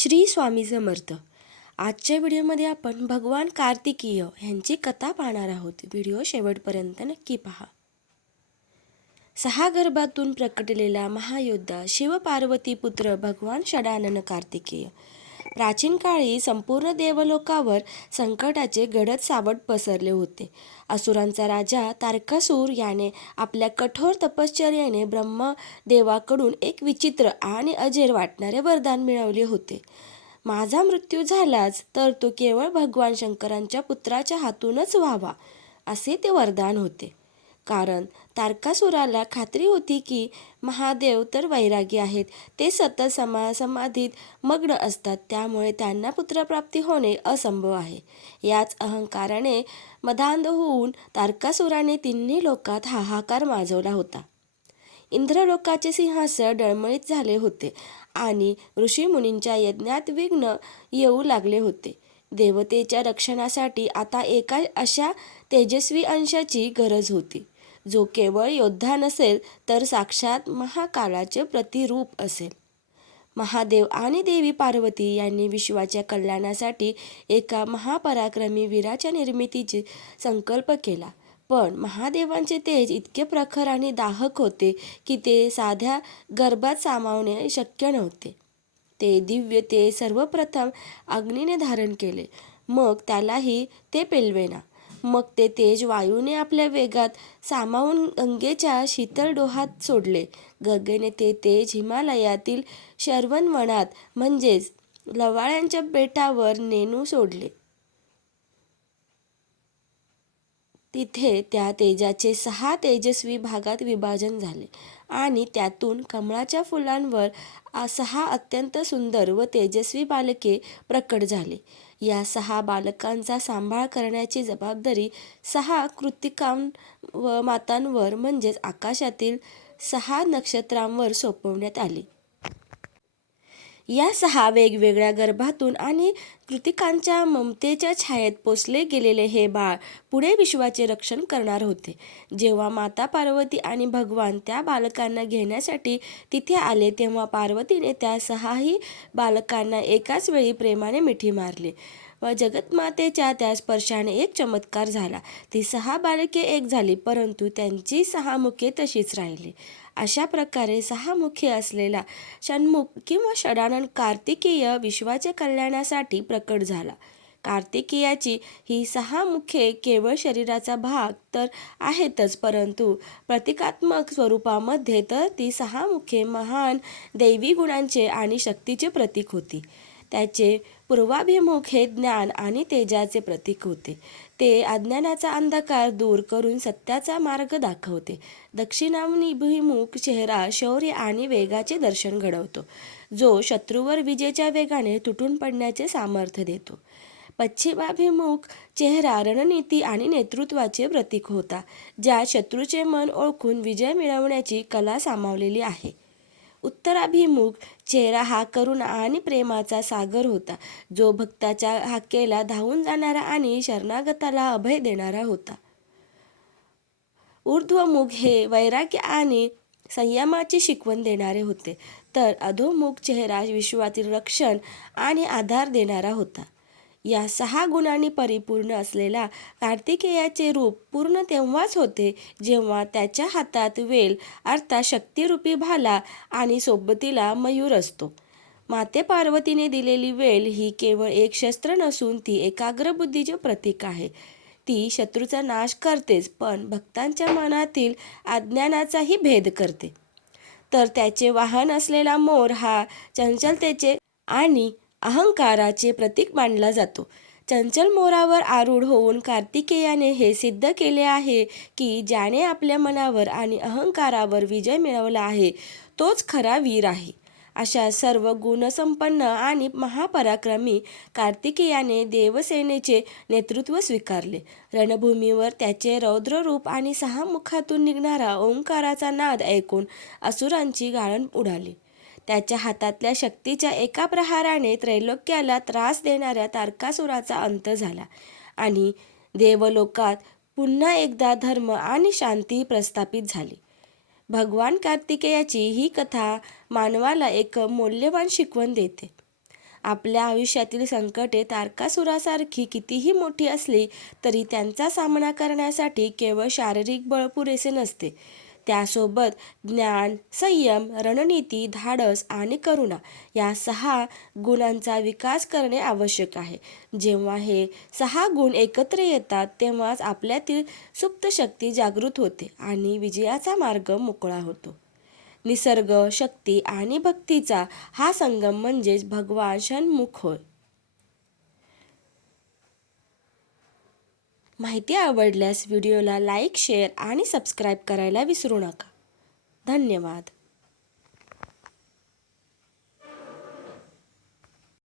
श्री स्वामी समर्थ. आजच्या व्हिडिओमध्ये आपण भगवान कार्तिकेय यांची कथा पाहणार आहोत. व्हिडिओ शेवटपर्यंत नक्की पहा. 6 गर्भातून प्रकटलेला महायोद्धा शिवपार्वती पुत्र भगवान षडानन कार्तिकेय. प्राचीन काळी संपूर्ण देवलोकावर संकटाचे गडद सावट पसरले होते. असुरांचा राजा तारकासूर याने आपल्या कठोर तपश्चर्याने ब्रह्मदेवाकडून एक विचित्र आणि अजेर वाटणारे वरदान मिळवले होते. माझा मृत्यू झालाच तर तो केवळ भगवान शंकरांच्या पुत्राच्या हातूनच व्हावा, असे ते वरदान होते. कारण तारकासुराला खात्री होती की महादेव तर वैरागी आहेत, ते सतत समाधीत मग्न असतात, त्यामुळे त्यांना पुत्रप्राप्ती होणे असंभव आहे. याच अहंकाराने मदांध होऊन तारकासुराने तिन्ही लोकात हाहाकार माजवला होता. इंद्रलोकाचे सिंहासन डळमळीत झाले होते आणि ऋषीमुनींच्या यज्ञात विघ्न येऊ लागले होते. देवतेच्या रक्षणासाठी आता एका अशा तेजस्वी अंशाची गरज होती, जो केवळ योद्धा नसेल तर साक्षात महाकालाचे प्रतिरूप असेल. महादेव आणि देवी पार्वती यांनी विश्वाच्या कल्याणासाठी एका महापराक्रमी वीराच्या निर्मितीचा संकल्प केला. पण महादेवांचे तेज इतके प्रखर आणि दाहक होते की ते साध्या गर्भात सामावणे शक्य नव्हते. ते दिव्य ते सर्वप्रथम अग्नीने धारण केले, मग त्यालाही ते पेलवेना. मग ते तेज वायूने आपल्या वेगात सामावून गंगेच्या शीतल डोहात सोडले. गंगेने ते तेज हिमालयातील शरवण वनात म्हणजेच लवाळ्यांच्या बेटावर नेणू सोडले. तिथे त्या तेजाचे 6 तेजस्वी भागात विभाजन झाले आणि त्यातून कमळाच्या फुलांवर 6 अत्यंत सुंदर व तेजस्वी बालके प्रकट झाली. या 6 बालकांचा सांभाळ करण्याची जबाबदारी 6 कृत्तिका व मातांवर म्हणजेच आकाशातील 6 नक्षत्रांवर सोपवण्यात आली. या 6 वेगवेगळ्या गर्भातून आणि कृत्तिकांच्या ममतेच्या छायेत पोसले गेलेले हे बाळ पुढे विश्वाचे रक्षण करणार होते. जेव्हा माता पार्वती आणि भगवान त्या बालकांना घेण्यासाठी तिथे आले, तेव्हा पार्वतीने त्या 6ही बालकांना एकाच वेळी प्रेमाने मिठी मारली व जगन्मातेच्या त्या स्पर्शाने एक चमत्कार झाला. ती 6 बालके एक झाली, परंतु त्यांची 6 मुखे तशीच राहिली. अशा प्रकारे 6 मुखे असलेला षण्मुख किंवा षडानन कार्तिकेय विश्वाच्या कल्याणासाठी प्रकट झाला. कार्तिकेयाची ही 6 मुखे केवळ शरीराचा भाग तर आहेतच, परंतु प्रतिकात्मक स्वरूपामध्ये तर ती 6 मुखे महान दैवी गुणांचे आणि शक्तीचे प्रतीक होती. त्याचे पूर्वाभिमुख हे ज्ञान आणि तेजाचे प्रतीक होते. ते अज्ञानाचा अंधकार दूर करून सत्याचा मार्ग दाखवते. दक्षिणाभिमुख चेहरा शौर्य आणि वेगाचे दर्शन घडवतो, जो शत्रूवर विजेच्या वेगाने तुटून पडण्याचे सामर्थ्य देतो. पश्चिमाभिमुख चेहरा रणनीती आणि नेतृत्वाचे प्रतीक होता, ज्यात शत्रूचे मन ओळखून विजय मिळवण्याची कला सामावलेली आहे. उत्तराभिमुख चेहरा हा करुणा आणि प्रेमाचा सागर होता, जो भक्ताच्या हाकेला धावून जाणारा आणि शरणागताला अभय देणारा होता. ऊर्ध्वमुख हे वैराग्य आणि संयमाची शिकवण देणारे होते, तर अधोमुख चेहरा विश्वातील रक्षण आणि आधार देणारा होता. या 6 गुणांनी परिपूर्ण असलेला कार्तिकेयाचे रूप पूर्ण तेव्हाच होते जेव्हा त्याच्या हातात वेल अर्थात शक्तिरूपी भाला आणि सोबतीला मयूर असतो. माते पार्वतीने दिलेली वेल ही केवळ एक शस्त्र नसून ती एकाग्र बुद्धीचे प्रतीक आहे. ती शत्रूचा नाश करतेच, पण भक्तांच्या मनातील अज्ञानाचाही भेद करते. तर त्याचे वाहन असलेला मोर हा चंचलतेचे आणि अहंकाराचे प्रतीक मानला जातो. चंचल मोरावर आरूढ होऊन कार्तिकेयाने हे सिद्ध केले आहे की ज्याने आपल्या मनावर आणि अहंकारावर विजय मिळवला आहे, तोच खरा वीर आहे. अशा सर्व गुणसंपन्न आणि महापराक्रमी कार्तिकेयाने देवसेनेचे नेतृत्व स्वीकारले. रणभूमीवर त्याचे रौद्र रूप आणि 6 मुखातून निघणारा ओंकाराचा नाद ऐकून असुरांची गाळण उडाली. त्याच्या हातातल्या शक्तीच्या एका प्रहाराने त्रैलोक्याला त्रास देणाऱ्या तारकासुराचा अंत झाला आणि देवलोकात पुन्हा एकदा धर्म आणि शांती प्रस्थापित झाली. भगवान कार्तिकेयाची ही कथा मानवाला एक मौल्यवान शिकवण देते. आपल्या आयुष्यातील संकटे तारकासुरासारखी कितीही मोठी असली तरी त्यांचा सामना करण्यासाठी केवळ शारीरिक बळ पुरेसे नसते. त्यासोबत ज्ञान, संयम, रणनीती, धाडस आणि करुणा या 6 गुणांचा विकास करणे आवश्यक आहे. जेव्हा हे 6 गुण एकत्र येतात तेव्हाच आपल्यातील सुप्त शक्ती जागृत होते आणि विजयाचा मार्ग मोकळा होतो. निसर्ग, शक्ती आणि भक्तीचा हा संगम म्हणजेच भगवान षण्मुख होय. माहिती आवडल्यास व्हिडिओला लाईक, शेअर आणि सबस्क्राईब करायला विसरू नका. धन्यवाद.